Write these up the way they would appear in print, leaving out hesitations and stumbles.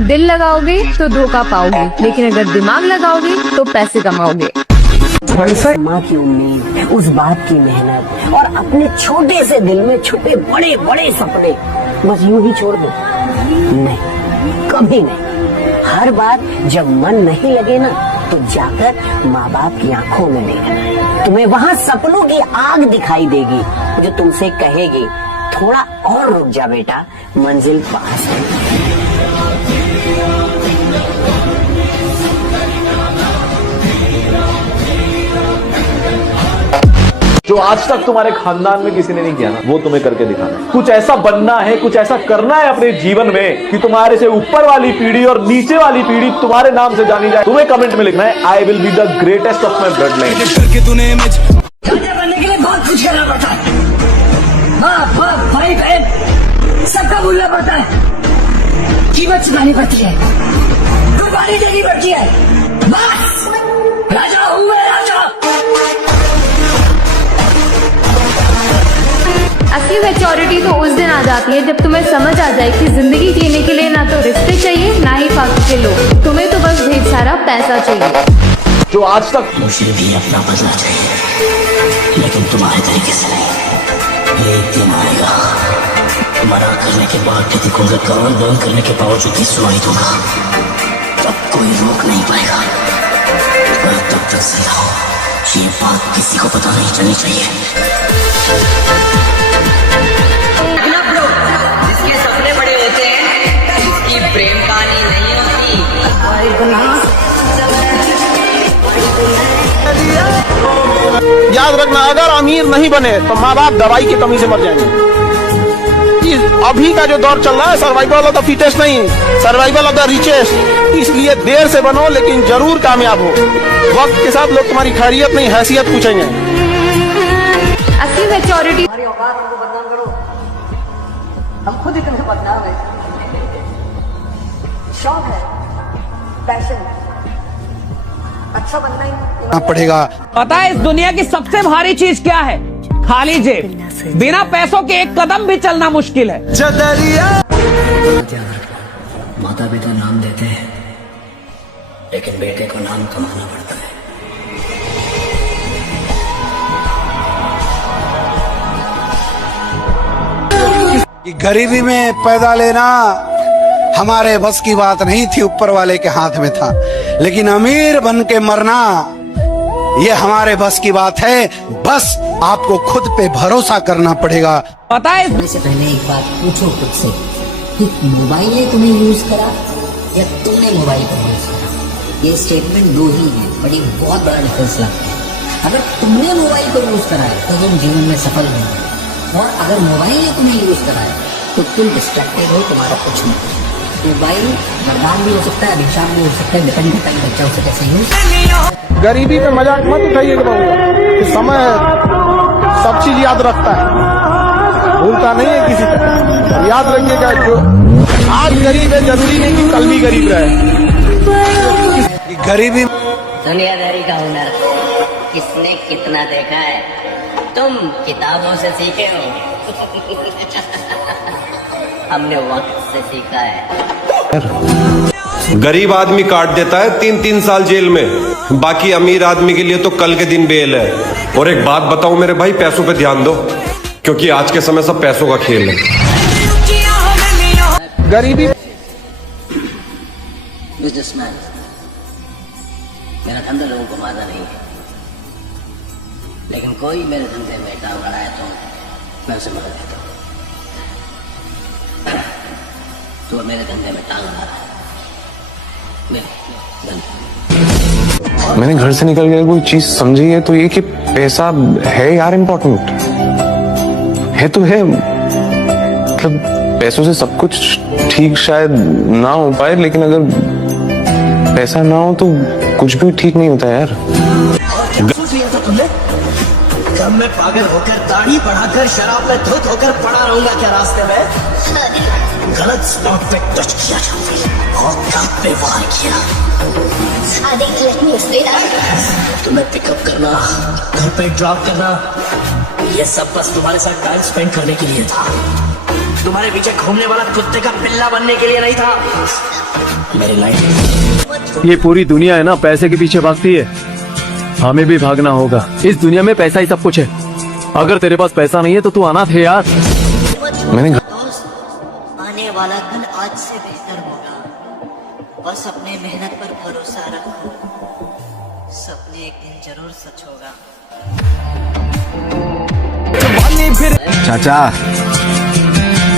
दिल लगाओगे तो धोखा पाओगे, लेकिन अगर दिमाग लगाओगे तो पैसे कमाओगे। माँ की उम्मीद, उस बाप की मेहनत और अपने छोटे से दिल में छुपे बड़े बड़े सपने बस यूं ही छोड़ दो? नहीं, कभी नहीं। हर बार जब मन नहीं लगे ना तो जाकर माँ बाप की आंखों में देखना, तुम्हें वहाँ सपनों की आग दिखाई देगी जो तुमसे कहेगी थोड़ा और रुक जा बेटा, मंजिल पास है। जो आज तक तुम्हारे खानदान में किसी ने नहीं किया ना, वो तुम्हें करके दिखाना है। कुछ ऐसा बनना है, कुछ ऐसा करना है अपने जीवन में कि तुम्हारे से ऊपर वाली पीढ़ी और नीचे वाली पीढ़ी तुम्हारे नाम से जानी जाए। तुम्हें कमेंट में लिखना है, I will be the greatest of my blood line. बनने के लिए बहुत कुछ करना पड़ता है, बाप बाप भाई बहन सबका भूलना पड़ता है, कीमत चुकानी पड़ती है, कुर्बानी देनी पड़ती है। बस राजा हूँ मैं, राजा। असली मैच्योरिटी तो उस दिन आ जाती है जब तुम्हें समझ आ जाए कि जिंदगी जीने के लिए ना तो रिश्ते चाहिए ना ही फालतू के लोग, तुम्हें तो बस ढेर सारा पैसा चाहिए। जो आज तक मुझे भी अपना बदला चाहिए, लेकिन तुम्हारे तरीके से नहीं। ये एक दिन आएगा, मना करने के बाद किसी को कान बंद करने के बावजूद भी सुनाई दूंगा, तब कोई रोक नहीं पाएगा। और तब तक से ये बात किसी को पता नहीं चलनी चाहिए। जिसके सपने बड़े होते हैं, जिसकी प्रेम कहानी नहीं होती। याद रखना, अगर अमीर नहीं बने तो माँ बाप दवाई की कमी से मर जाएंगे। अभी का जो दौर चल रहा है सर्वाइवल ऑफ द फिटेस्ट नहीं, सर्वाइवल ऑफ द रिचेस्ट। इसलिए देर से बनो लेकिन जरूर कामयाब हो। वक्त के साथ लोग तुम्हारी खैरियत नहीं हैसियत पूछेंगे। असली मैच्योरिटी हमारी औकात हमको बदनाम करो, हम खुद इतने बदनाम है। शौक है, पैशन, अच्छा बनना ही पड़ेगा। पता है इस दुनिया की सबसे भारी चीज क्या है? खाली जेब। बिना पैसों के एक कदम भी चलना मुश्किल है। माता पिता नाम देते हैं, लेकिन बेटे को नाम कमाना पड़ता है। गरीबी में पैदा लेना हमारे बस की बात नहीं थी, ऊपर वाले के हाथ में था। लेकिन अमीर बन के मरना ये हमारे बस की बात है। बस आपको खुद पे भरोसा करना पड़ेगा। पता है इससे पहले एक बात पूछो खुद से कि मोबाइल ने तुम्हें यूज करा या तुमने मोबाइल को यूज करा? ये स्टेटमेंट दो ही है, बड़ी बहुत बड़ा डिफरेंस लगता है। अगर तुमने मोबाइल को यूज करा है तो तुम जीवन में सफल होंगे, और अगर मोबाइल ने तुम्हें यूज करा है तो तुम डिस्ट्रैक्टेड हो, तुम्हारा कुछ नहीं। मोबाइल वरदान भी हो सकता है, अभिशाप भी हो सकता है, डिपेंड करता है बच्चा उसे कैसे यूज। गरीबी पे मजाक मत उठाइए, समय है, सब चीज याद रखता है, भूलता नहीं है किसी का। याद रखिएगा, जो आज गरीब है जरूरी नहीं कि कल भी गरीब रहे। गरीबी दुनियादारी का हुनर किसने कितना देखा है, तुम किताबों से सीखे हो, हमने वक्त से सीखा है। गरीब आदमी काट देता है 3-3 साल जेल में, बाकी अमीर आदमी के लिए तो कल के दिन बेल है। और एक बात बताऊं मेरे भाई, पैसों पे ध्यान दो, क्योंकि आज के समय सब पैसों का खेल है। गरीबी बिजनेसमैन, मेरा धंधा लोगों को मारना नहीं है, लेकिन कोई मेरे धंधे में टांग अड़ाए तो मैं उसे मार देता हूँ। तो मेरे धंधे में टांग अड़ा रहा है, मैंने घर से निकल के कोई चीज समझी है तो ये कि पैसा है यार इम्पोर्टेंट है तो है। मतलब पैसों से सब कुछ ठीक शायद ना हो पाए, लेकिन अगर पैसा ना हो तो कुछ भी ठीक नहीं होता यार। कब मैं पागल होकर दाढ़ी बढ़ाकर शराब में धुत होकर पड़ा रहूंगा क्या रास्ते में? गलत स्पॉट पे टच किया और कांप पे वार किया। तुम्हें पिकअप करना, घर पे ड्रॉप करना, ये सब बस तुम्हारे साथ टाइम स्पेंड करने के लिए था। तुम्हारे पीछे घूमने वाला कुत्ते का पिल्ला बनने के लिए नहीं था। मेरी लाइफ। ये पूरी दुनिया है ना पैसे के पीछे भागती है, हमें भी भागना होगा। इस दुनिया में पैसा ही सब कुछ है। अगर तेरे पास पैसा नहीं है तो तू अनाथ है यार। मैंने आने वाला कल आज से बेहतर होगा, बस अपने मेहनत पर भरोसा रखो, सपने एक दिन जरूर सच होगा। चाचा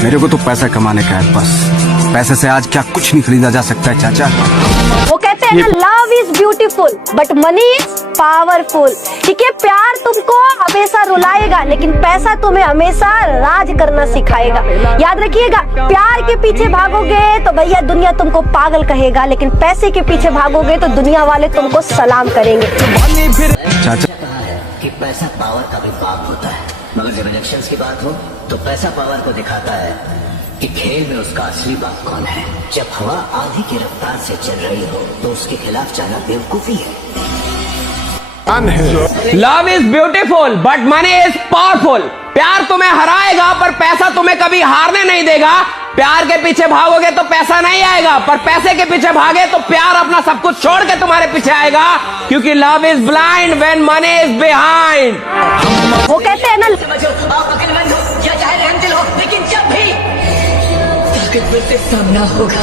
मेरे को तो पैसा कमाने का है बस, पैसे से आज क्या कुछ नहीं खरीदा जा सकता है चाचा। वो कहते हैं ना, love is beautiful but money is powerful. ठीक है, प्यार तुमको हमेशा रुलाएगा लेकिन पैसा तुम्हें हमेशा राज करना सिखाएगा। याद रखिएगा, प्यार के पीछे भागोगे तो भैया दुनिया तुमको पागल कहेगा, लेकिन पैसे के पीछे भागोगे तो दुनिया वाले तुमको सलाम करेंगे। चाचा कि पैसा पावर का भी बाप होता है, मगर जब इलेक्शंस की बात हो तो पैसा पावर को दिखाता है कि खेल में उसका असली बाप कौन है। जब हवा आधी की रफ्तार से चल रही हो तो उसके खिलाफ जाना बेवकूफी है। Love is beautiful but money is powerful. प्यार तुम्हें हराएगा पर पैसा तुम्हें कभी हारने नहीं देगा। प्यार के पीछे भागोगे तो पैसा नहीं आएगा, पर पैसे के पीछे भागे तो प्यार अपना सब कुछ छोड़ के तुम्हारे पीछे आएगा, क्योंकि love is blind when money is behind. वो कहते हैं ना, लेकिन जब भी ताकतवर से सामना होगा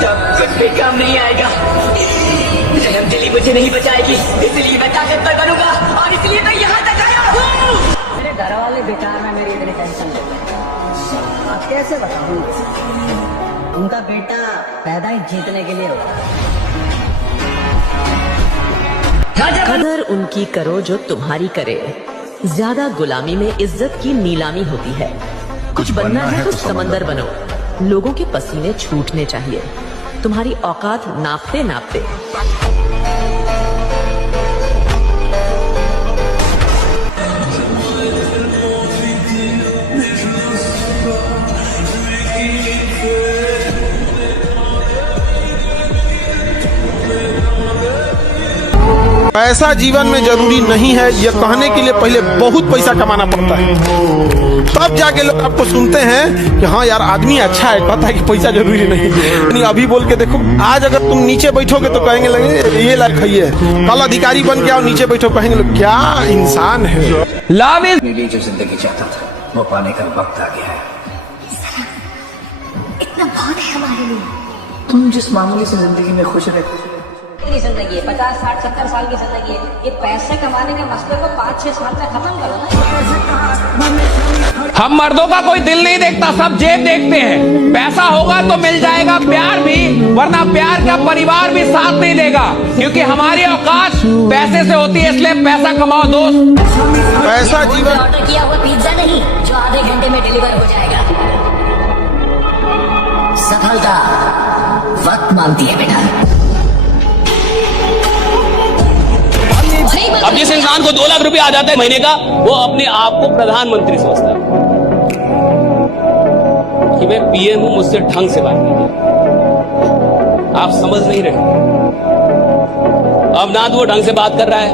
तब कुछ भी काम नहीं आएगा। जन्म दिली मुझे नहीं बचाएगी, इसलिए मैं ताकतवर बनूंगा और इसलिए मैं यहाँ तक आया हूँ। मेरे घर वाले बेकार में मेरी इतनी टेंशन लेते हैं, अब कैसे बताऊँ? उनका बेटा पैदा ही जीतने के लिए हुआ। कदर उनकी करो जो तुम्हारी करे, ज्यादा गुलामी में इज्जत की नीलामी होती है। कुछ बनना है तो समंदर बनो, लोगों के पसीने छूटने चाहिए, तुम्हारी औकात नापते नापते। पैसा जीवन में जरूरी नहीं है, यह कहने के लिए पहले बहुत पैसा कमाना पड़ता है, तब जाके लोग आपको सुनते हैं कि हाँ यार आदमी अच्छा है, कहता है कि पैसा जरूरी नहीं है। अभी बोल के देखो, आज अगर तुम नीचे बैठोगे तो कहेंगे लगे ये लायक है, कल अधिकारी बन के आओ नीचे बैठो कहेंगे लोग क्या इंसान है। लव इज मेरे लिए जो जिंदगी चाहता था वो पाने का वक्त आ गया है। इतना बहुत है हमारे लिए। तुम जिस मामले से जिंदगी में खुश रहते की जिंदगी है, 50, 60, 70 साल की जिंदगी है। ये पैसे कमाने के मसले को 5-6 साल में खत्म करो ना। हम मर्दों का कोई दिल नहीं देखता, सब जेब देखते हैं। पैसा होगा तो मिल जाएगा प्यार भी, वरना प्यार का परिवार भी साथ नहीं देगा, क्योंकि हमारी औकात पैसे से होती है, इसलिए पैसा कमाओ दोस्त। पैसा जीवन ऑर्डर किया हुआ पिज्जा नहीं जो आधे घंटे में डिलीवर हो जाएगा। सफलता वक्त मांगती है बेटा। अब जिस इंसान को 2 लाख रुपया आ जाता है महीने का, वो अपने आप को प्रधानमंत्री सोचता है कि मैं पीएम हूं, मुझसे ढंग से बात कीजिए। आप समझ नहीं रहे। अब ना तो वो ढंग से बात कर रहा है,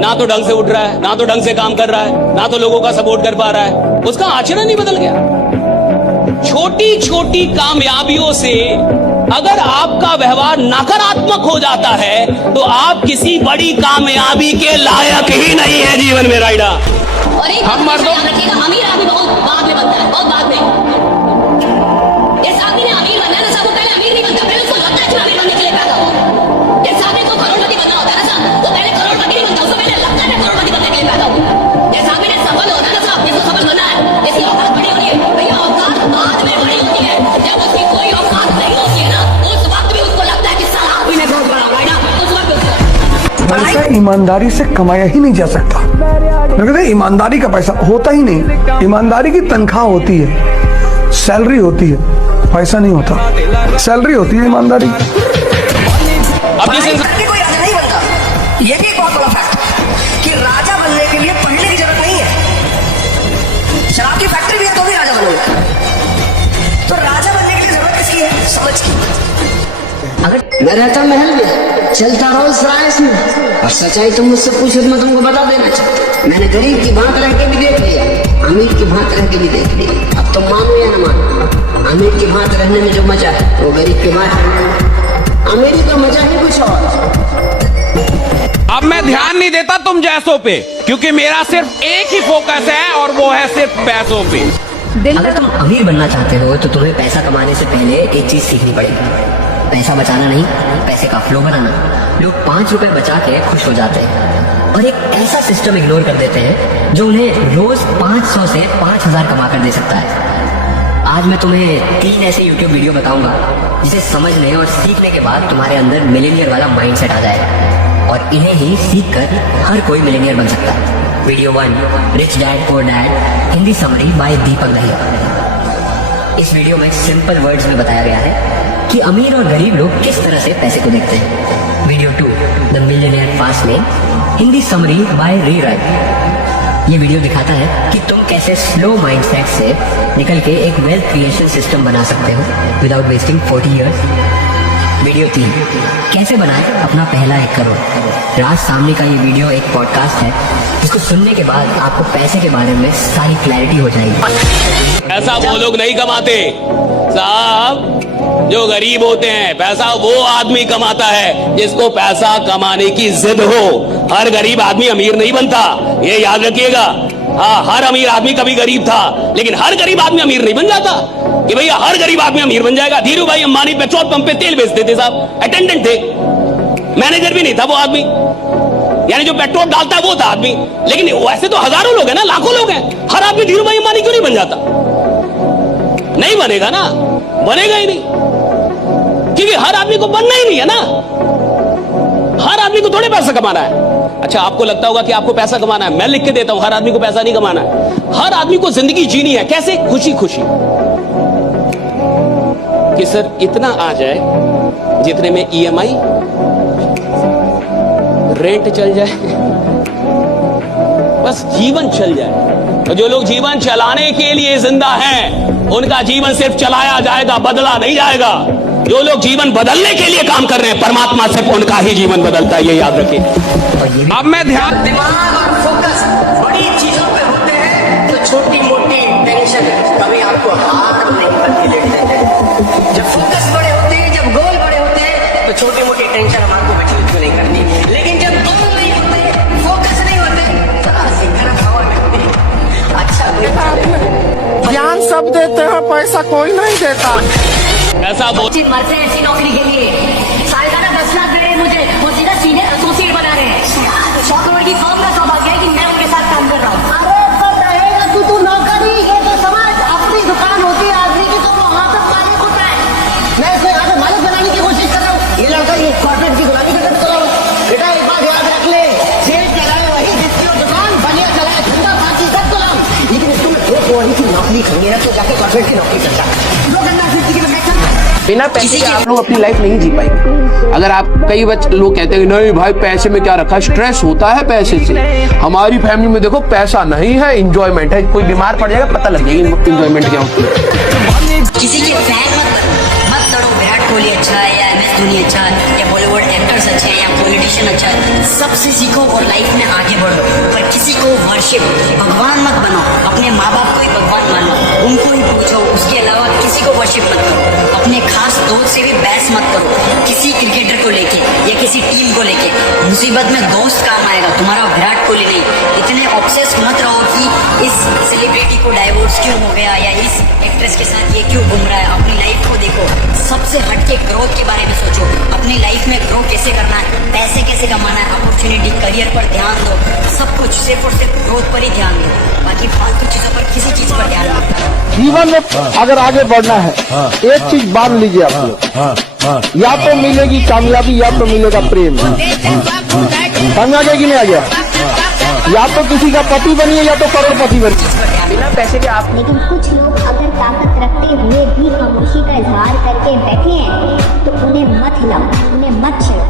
ना तो ढंग से उठ रहा है, ना तो ढंग से काम कर रहा है, ना तो लोगों का सपोर्ट कर पा रहा है। उसका आचरण ही बदल गया। छोटी छोटी कामयाबियों से अगर आपका व्यवहार नकारात्मक हो जाता है तो आप किसी बड़ी कामयाबी के लायक ही नहीं है जीवन में। राइडा हम मर्दों अमीर आदमी बहुत बाद में बनता है, बहुत बाद में। इस आदमी ने अमीर बनना है ना, सबको पहले अमीर नहीं बनता, पहले उसको लगता है कि अमीर बनने के लिए पैदा हुआ। इस आदमी को करोड़पति बनना होता है ना, वो पहले करोड़पति नहीं बनता, उसको पहले लगता है करोड़पति बनने के लिए पैदा हुआ। इस आदमी ने सफल होना है ना, साहब इसको सफल होना है, इसकी औकात बड़ी होनी है भैया। औकात बाद में बड़ी होती है, जब उसकी कोई औकात नहीं होती है ना, उस वक्त भी उसको लगता है कि साला आदमी ने बहुत बड़ा राइडा, उस वक्त पैसा ईमानदारी से कमाया ही नहीं जा सकता। कहते ईमानदारी का पैसा होता ही नहीं। ईमानदारी की तनख्वाह होती है, सैलरी होती है, पैसा नहीं होता। सैलरी होती है ईमानदारी। अब जिस इंसान कोई राजा नहीं बनता, ये भी एक बहुत बड़ा फैक्ट कि राजा बनने के लिए पढ़ने की जरूरत नहीं है। शराब की फैक्ट्री भी है तो भी राजा बनोगे। तो राजा बनने के लिए जरूरत किसकी है? समझ की। अगर मैं रहता महल में, चलता रोल्स रॉयस में, और सच्चाई तुम मुझसे पूछो तो मैं तुमको बता देना चाहता। मैंने गरीब की बात रह के भी देख लिया। अमीर की भांत रह के भी देख ली। अब तो मानो या न मानो, अमीर की भांत रहने में जो मजा है वो गरीब की भांत रहने में, अमीरी का मजा ही कुछ और। अब मैं ध्यान नहीं देता तुम जैसों पे, क्योंकि मेरा सिर्फ एक ही फोकस है और वो है सिर्फ पैसों पे। अगर तुम अमीर बनना चाहते हो तो तुम्हें पैसा कमाने से पहले एक चीज सीखनी पड़ेगी, पैसा बचाना नहीं, पैसे का फ्लो बनाना। लोग 5 रुपए बचा के खुश हो जाते हैं और एक ऐसा सिस्टम इग्नोर कर देते हैं जो उन्हें रोज 500 से 5000 कमा कर दे सकता है। आज मैं तुम्हें 3 ऐसे YouTube वीडियो बताऊंगा जिसे समझने और सीखने के बाद तुम्हारे अंदर मिलेनियर वाला माइंडसेट आ जाएगा और इन्हें ही सीख कर हर कोई मिलेनियर बन सकता है। Video 1, rich dad poor dad, Hindi summary by Deepak Dahiya. इस वीडियो में सिंपल वर्ड्स में बताया गया है कि अमीर और गरीब लोग किस तरह से पैसे को देखते हैं। Video 2, the millionaire fast lane, Hindi summary by rewrite. ये वीडियो दिखाता है कि तुम कैसे स्लो माइंडसेट से निकल के एक वेल्थ क्रिएशन सिस्टम बना सकते हो विदाउट वेस्टिंग 40 इयर्स। वीडियो 3, कैसे बनाए अपना पहला 1 करोड़। राज सामने का ये वीडियो एक पॉडकास्ट है जिसको सुनने के बाद आपको पैसे के बारे में सारी क्लैरिटी हो जाएगी। पैसा वो लोग नहीं कमाते साहब, जो गरीब होते हैं। पैसा वो आदमी कमाता है जिसको पैसा कमाने की जिद हो। हर गरीब आदमी अमीर नहीं बनता, ये याद रखिएगा। हाँ, हर अमीर आदमी कभी गरीब था, लेकिन हर गरीब आदमी अमीर नहीं बन जाता कि भैया हर गरीब आदमी अमीर बन जाएगा। धीरू भाई अंबानी पेट्रोल पंप पे तेल बेचते थे साहब, अटेंडेंट थे, मैनेजर भी नहीं था वो आदमी, यानी जो पेट्रोल डालता है वो था आदमी। लेकिन वैसे तो हजारों लोग हैं ना, लाखों लोग हैं। हर आदमी धीरू भाई अंबानी क्यों नहीं बन जाता? नहीं बनेगा ना, बनेगा ही नहीं, क्योंकि हर आदमी को बनना ही नहीं है ना। हर आदमी को थोड़े पैसा कमाना है। अच्छा, आपको लगता होगा कि आपको पैसा कमाना है, मैं लिख के देता हूं, हर आदमी को पैसा नहीं कमाना है। हर आदमी को जिंदगी जीनी है। कैसे? खुशी खुशी, कि सर इतना आ जाए जितने में EMI रेंट चल जाए, बस जीवन चल जाए। तो जो लोग जीवन चलाने के लिए जिंदा हैं, उनका जीवन सिर्फ चलाया जाएगा, बदला नहीं जाएगा। जो लोग जीवन बदलने के लिए काम कर रहे हैं, परमात्मा सिर्फ उनका ही जीवन बदलता है, ये याद रखें। अब मैं ध्यान, दिमाग और फोकस बड़ी चीजों पे होते हैं तो छोटी मोटी टेंशन कभी आपको हार नहीं करती लेते हैं। जब फोकस बड़े होते हैं, जब गोल बड़े होते हैं तो छोटी मोटी टेंशन हमारे विचलित नहीं करती। लेकिन जब गोल नहीं होते, फोकस नहीं होते, अच्छा ज्ञान सब देते हैं, पैसा कोई नहीं देता। ऐसा मरते हैं ऐसी नौकरी के लिए। सालसाना 10 लाख दे रहे हैं मुझे, वो सीधा सीनियर एसोसिएट बना रहे हैं। 100 करोड़ की फर्म का सौभाग्य है कि मैं उनके साथ काम कर रहा हूँ। अरे पर रहेगा तू नौकरी, ये तो समाज अपनी दुकान होती है आदमी की, तो वहाँ पर मालिक होता है। मैं इसको यहाँ पे मालिक बनाने की कोशिश कर रहा हूँ। ये लड़का ये कॉर्पोरेट की गुलामी करके चला रहा हूँ। बेटा एक बात याद रख ले, सेल चलाए वही जिसकी दुकान, बनिया चलाए धंधा पार्टी सब चलाऊँ, लेकिन इसको मैं वही की नौकरी करूँगी ना, तो जाके कॉर्पोरेट की नौकरी करता। दो गन्ना सिटी की बिना पैसे के आप लोग अपनी लाइफ नहीं जी पाएंगे। अगर आप, कई लोग कहते हैं नहीं भाई पैसे में क्या रखा, स्ट्रेस होता है पैसे से। हमारी फैमिली में देखो पैसा नहीं है, इंजॉयमेंट है। कोई बीमार पड़ जाएगा पता लग जाएगी इंजॉयमेंट क्या होती है। किसी के फैन मत लड़ो। विराट कोहली अच्छा है या MS धोनी अच्छा है या बॉलीवुड एक्टर्स अच्छे हैं या पॉलिटिशियन अच्छा है, सबसे सीखो और लाइफ में आगे बढ़ो। पर किसी को वर्शिप, भगवान मत बनो। अपने माँ बाप को ही भगवान मानो, उनको ही पूछो, उसके अलावा किसी को वर्शिप मत करो। अपने खास दोस्त से भी बहस मत करो, किसी क्रिकेटर को लेके या किसी टीम को लेके। मुसीबत में दोस्त काम आएगा, तुम्हारा विराट कोहली नहीं। इतने ऑब्सेस्ड मत रहो कि इस सेलिब्रिटी को डाइवोर्स क्यों हो गया या इस एक्ट्रेस के साथ ये क्यों घूम रहा है। अपनी लाइफ को देखो, सबसे हटके ग्रोथ के बारे में सोचो। अपनी लाइफ में ग्रो कैसे करना है, पैसे कैसे कमाना है, अपॉर्चुनिटी, करियर पर ध्यान दो। सब कुछ सिर्फ और सिर्फ ग्रोथ पर ही ध्यान दो, बाकी फालतू चीजों पर किसी चीज पर ध्यान मत दो। जीवन में अगर आगे बढ़ना है, एक चीज बांध लीजिए आप लोग, या तो मिलेगी कामयाबी या तो मिलेगा प्रेम। समझ गए कि नहीं आ गया? या तो किसी का पति बनिए या तो करोड़पति बनिए। बिना पैसे के आप, लेकिन कुछ लोग अगर ताकत रखते हुए भी खामोशी का इजहार करके बैठे हैं तो उन्हें मत हिलाओ, उन्हें मत छेड़ो,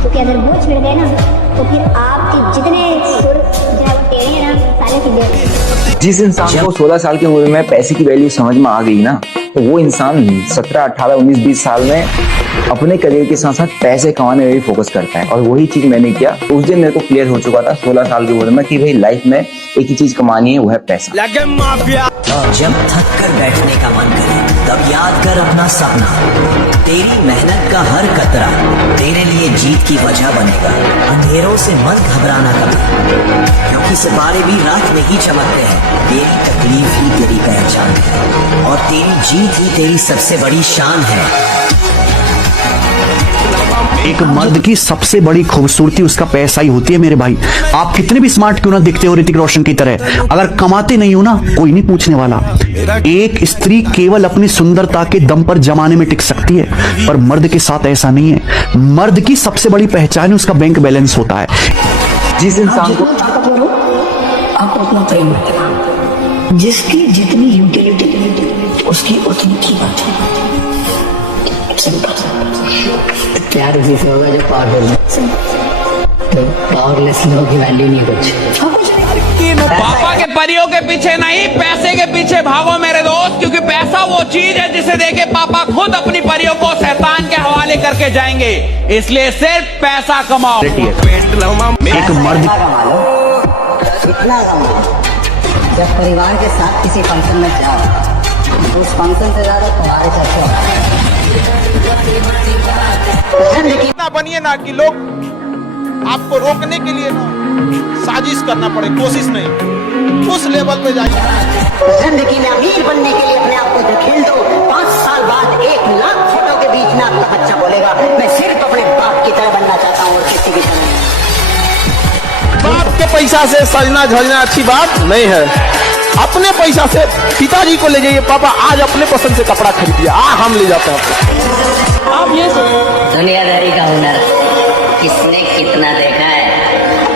क्योंकि अगर वो छिड़ गए ना तो फिर आपके जितने सुर जो है वो टेढ़े हैं ना, सारे सीधे हो जाएंगे। जिस इंसान को 16 साल की उम्र में पैसे की वैल्यू समझ में आ गई ना, तो वो इंसान 17, 18, 19, 20 साल में अपने करियर के साथ साथ पैसे कमाने में भी फोकस करता है, और वही चीज मैंने किया। उस दिन मेरे को क्लियर हो चुका था 16 साल की उम्र में कि भाई लाइफ में एक ही चीज कमानी है, वो है पैसा। जब थक कर बैठने का मन करे तब याद कर अपना सपना। तेरी मेहनत का हर कतरा तेरे लिए जीत की वजह बनेगा। अंधेरों से मत घबराना कभी, क्योंकि सितारे भी रात में ही चमकते हैं। तेरी तकलीफ ही तेरी पहचान है, और तेरी जीत ही तेरी सबसे बड़ी शान है। एक मर्द की सबसे बड़ी खूबसूरती उसका पैसा ही होती है मेरे भाई। आप कितने भी स्मार्ट क्यों ना दिखते हो ऋतिक रोशन की तरह, अगर कमाते नहीं हो ना, कोई नहीं पूछने वाला। एक स्त्री केवल अपनी सुंदरता के दम पर जमाने में टिक सकती है, पर मर्द के साथ ऐसा नहीं है। मर्द की सबसे बड़ी पहचान उसका बैंक बैलेंस होता है। जिस इंसान को आप अपना प्रेम रखें, जिसकी जितनी यूटिलिटी उसकी उतनी कीमत है। प्यार उसी से होगा जो पावरफुल, तो पावरलेस लोगों की वैल्यू नहीं कुछ। पापा के परियों के पीछे नहीं, पैसे के पीछे भागो मेरे दोस्त, क्योंकि पैसा वो चीज है जिसे देके पापा खुद अपनी परियों को शैतान के हवाले करके जाएंगे। इसलिए सिर्फ पैसा कमाओ। एक मर्द कमा लो, इतना कमा लो, जब परिवार के साथ किसी फंक्शन में जाओ, उस फंक्शन से ज्यादा तुम्हारे चर्चा होगा। इतना बनिए ना कि लोग आपको रोकने के लिए ना साजिश करना पड़े, कोशिश नहीं, उस लेवल पे जाइए। जिंदगी में अमीर बनने के लिए अपने आप को धकेल दो। 5 साल बाद 1 लाख फोटो के बीच में आपका बच्चा बोलेगा, मैं सिर्फ अपने बाप की तरह बनना चाहता हूँ और किसी की तरह नहीं। बाप के पैसा से सजना झजना अच्छी बात नहीं है। अपने पैसा से पिताजी को ले जाइए, पापा आज अपने पसंद से कपड़ा खरीदिए, हम ले जाते हैं आपको। आप ये दुनियादारी का हुनर किसने कितना देखा है?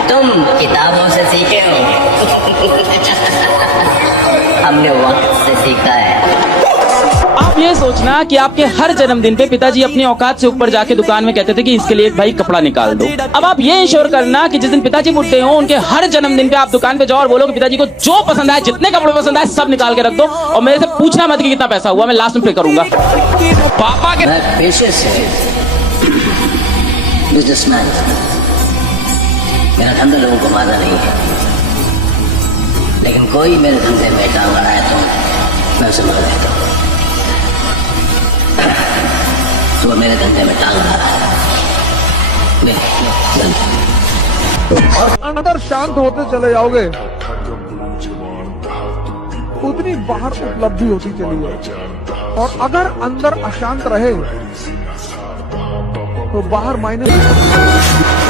तुम किताबों से सीखे हो, हमने वक्त से सीखा है। आप ये सोचना कि आपके हर जन्मदिन पे पिताजी अपनी औकात से ऊपर जाके दुकान में कहते थे कि इसके लिए एक भाई कपड़ा निकाल दो। अब आप ये इंश्योर करना कि जिस दिन पिताजी बुढ़े हो, उनके हर जन्मदिन पे आप दुकान पे जाओ और बोलो कि पिताजी को जो पसंद आए, जितने कपड़े पसंद आए, सब निकाल के रख दो, और मेरे से पूछना मत कि कितना पैसा हुआ, मैं लास्ट में पे करूंगा। पापा के पेशे से बिजनेसमैन, मेरा धंधा लोगों को मारना नहीं है, लेकिन कोई मेरे धंधे में टांग अड़ाए तो मैं उसे मार देता हूँ। तो मेरे धंधे में टांग अड़ा है, और अंदर शांत होते चले जाओगे, उतनी बाहर उपलब्धि होती चली जाएगी। और अगर अंदर अशांत रहे तो बाहर मायने।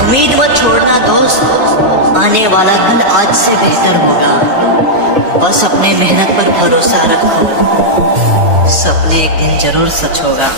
उम्मीद मत छोड़ना दोस्त, आने वाला कल आज से बेहतर होगा। बस अपने मेहनत पर भरोसा रखो, सपने एक दिन जरूर सच होगा।